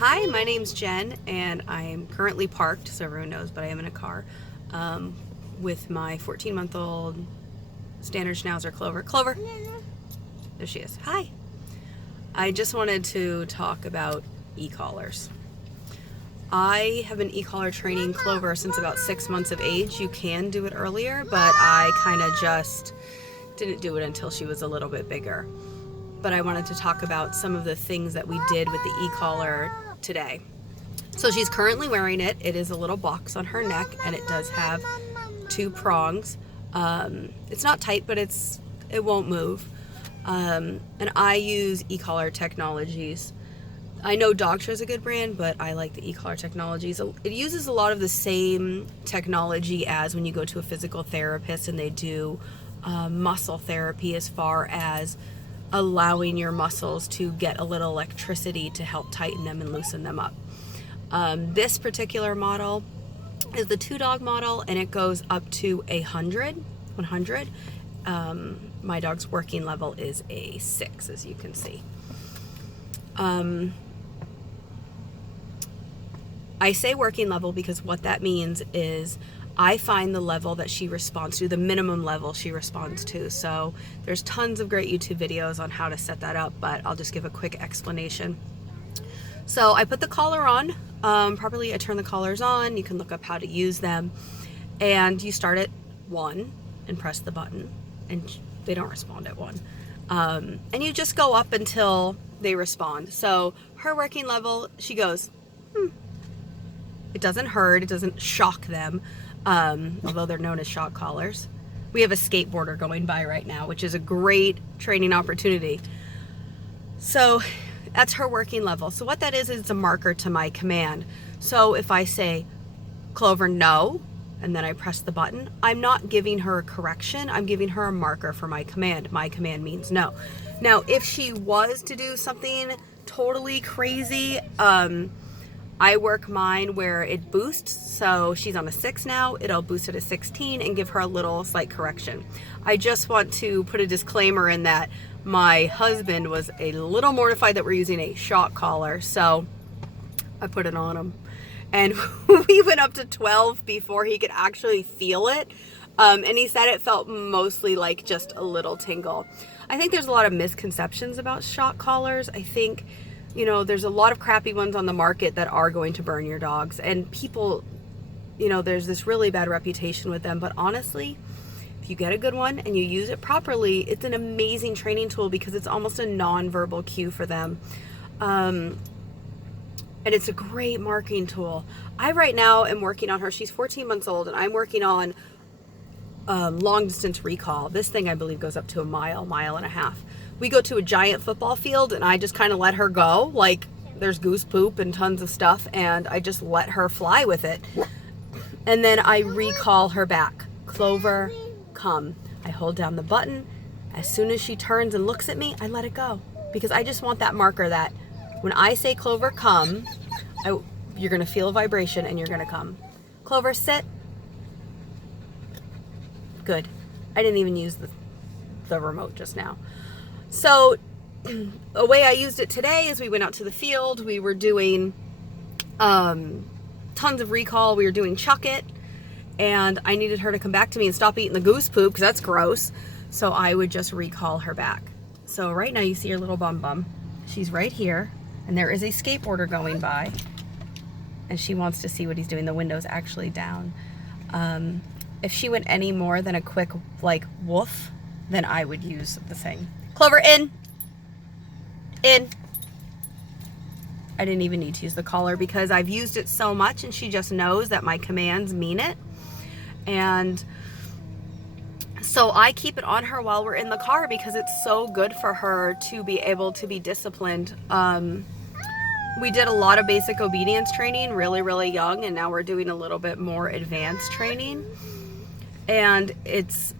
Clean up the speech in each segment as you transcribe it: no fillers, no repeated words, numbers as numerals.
Hi, my name's Jen, and I'm currently parked, so everyone knows, but I am in a car with my 14-month-old standard schnauzer, Clover. Clover, there she is. Hi. I just wanted to talk about e-collars. I have been e-collar training Clover since about 6 months of age. You can do it earlier, but I kind of just didn't do it until she was a little bit bigger. But I wanted to talk about some of the things that we did with the e-collar today. So she's currently wearing it. It is a little box on her neck, and it does have 2 prongs. It's not tight, but it won't move. And I use e-collar technologies. I know Dogtra is a good brand, but I like the e-collar technologies. It uses a lot of the same technology as when you go to a physical therapist and they do muscle therapy, as far as allowing your muscles to get a little electricity to help tighten them and loosen them up. This particular model is the 2-dog model, and it goes up to 100. My dog's working level is a 6, as you can see. I say working level because what that means is I find the level that she responds to, the minimum level she responds to. So there's tons of great YouTube videos on how to set that up, but I'll just give a quick explanation. So I put the collar on properly. I turn the collars on. You can look up how to use them. And you start at 1 and press the button, and they don't respond at 1. And you just go up until they respond. So her working level, she goes, It doesn't hurt. It doesn't shock them. Although they're known as shock collars. We have a skateboarder going by right now, which is a great training opportunity. So that's her working level. So what that is it's a marker to my command. So if I say, Clover, no, and then I press the button, I'm not giving her a correction. I'm giving her a marker for my command. My command means no. Now, if she was to do something totally crazy, I work mine where it boosts, so she's on a 6 now, it'll boost it to 16 and give her a little slight correction. I just want to put a disclaimer in that my husband was a little mortified that we're using a shock collar, so I put it on him. And we went up to 12 before he could actually feel it, and he said it felt mostly like just a little tingle. I think there's a lot of misconceptions about shock collars. I think there's a lot of crappy ones on the market that are going to burn your dogs, and people, there's this really bad reputation with them. But honestly, if you get a good one and you use it properly, it's an amazing training tool because it's almost a non-verbal cue for them. And it's a great marking tool. I right now am working on her. She's 14 months old, and I'm working on long distance recall. This thing, I believe, goes up to a mile and a half. We go to a giant football field, and I just kind of let her go. Like, there's goose poop and tons of stuff, and I just let her fly with it. And then I recall her back. Clover, come. I hold down the button. As soon as she turns and looks at me, I let it go. Because I just want that marker that when I say, Clover, come, you're going to feel a vibration and you're going to come. Clover, sit. Good. I didn't even use the remote just now. So the way I used it today is we went out to the field. We were doing tons of recall. We were doing chuck it. And I needed her to come back to me and stop eating the goose poop because that's gross. So I would just recall her back. So right now you see her little bum. She's right here. And there is a skateboarder going by. And she wants to see what he's doing. The window's actually down. If she went any more than a quick, woof, then I would use the thing. Clover, in. I didn't even need to use the collar because I've used it so much, and she just knows that my commands mean it. And so I keep it on her while we're in the car because it's so good for her to be able to be disciplined. We did a lot of basic obedience training really, really young, and now we're doing a little bit more advanced training. And it's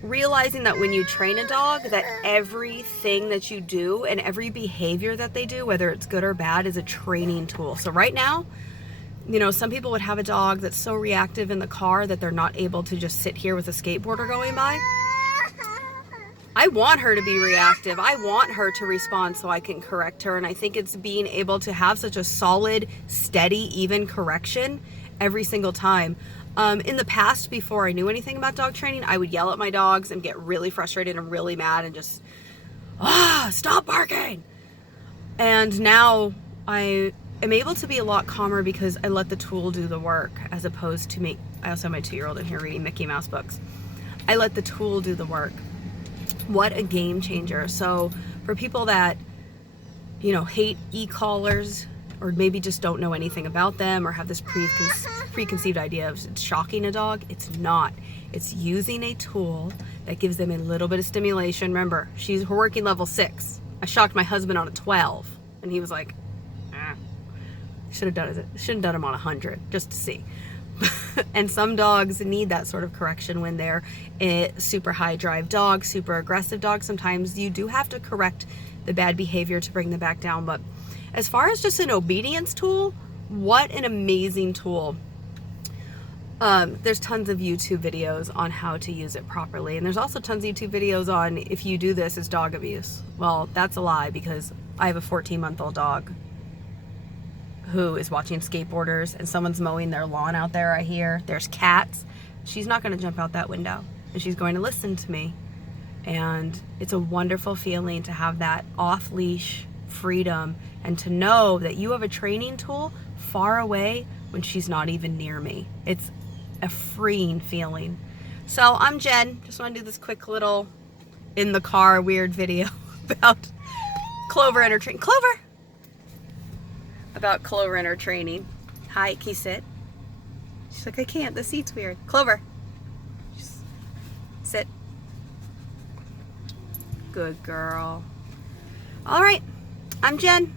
realizing that when you train a dog, that everything that you do and every behavior that they do, whether it's good or bad, is a training tool. So right now, some people would have a dog that's so reactive in the car that they're not able to just sit here with a skateboarder going by. I want her to be reactive. I want her to respond so I can correct her. And I think it's being able to have such a solid, steady, even correction every single time. In the past, before I knew anything about dog training, I would yell at my dogs and get really frustrated and really mad and just, stop barking. And now I am able to be a lot calmer because I let the tool do the work, as opposed to me. I also have my 2-year-old in here reading Mickey Mouse books. I let the tool do the work. What a game changer. So for people that, hate e-collars, or maybe just don't know anything about them, or have this preconceived idea of shocking a dog, it's not. It's using a tool that gives them a little bit of stimulation. Remember, her working level 6. I shocked my husband on a 12, and he was like, should have done him on 100 just to see. And some dogs need that sort of correction when they're a super high drive dog, super aggressive dog. Sometimes you do have to correct the bad behavior to bring them back down. But as far as just an obedience tool, what an amazing tool. There's tons of YouTube videos on how to use it properly. And there's also tons of YouTube videos on if you do this, it's dog abuse. Well, that's a lie, because I have a 14-month-old dog who is watching skateboarders, and someone's mowing their lawn out there, I hear. There's cats. She's not going to jump out that window, and she's going to listen to me. And it's a wonderful feeling to have that off-leash freedom and to know that you have a training tool far away when she's not even near me. It's a freeing feeling. So I'm Jen. Just want to do this quick little in the car weird video about Clover and her training. Clover! About Clover and her training. Hi, can you sit? She's like, I can't. The seat's weird. Clover. Just sit. Good girl. All right. I'm Jen.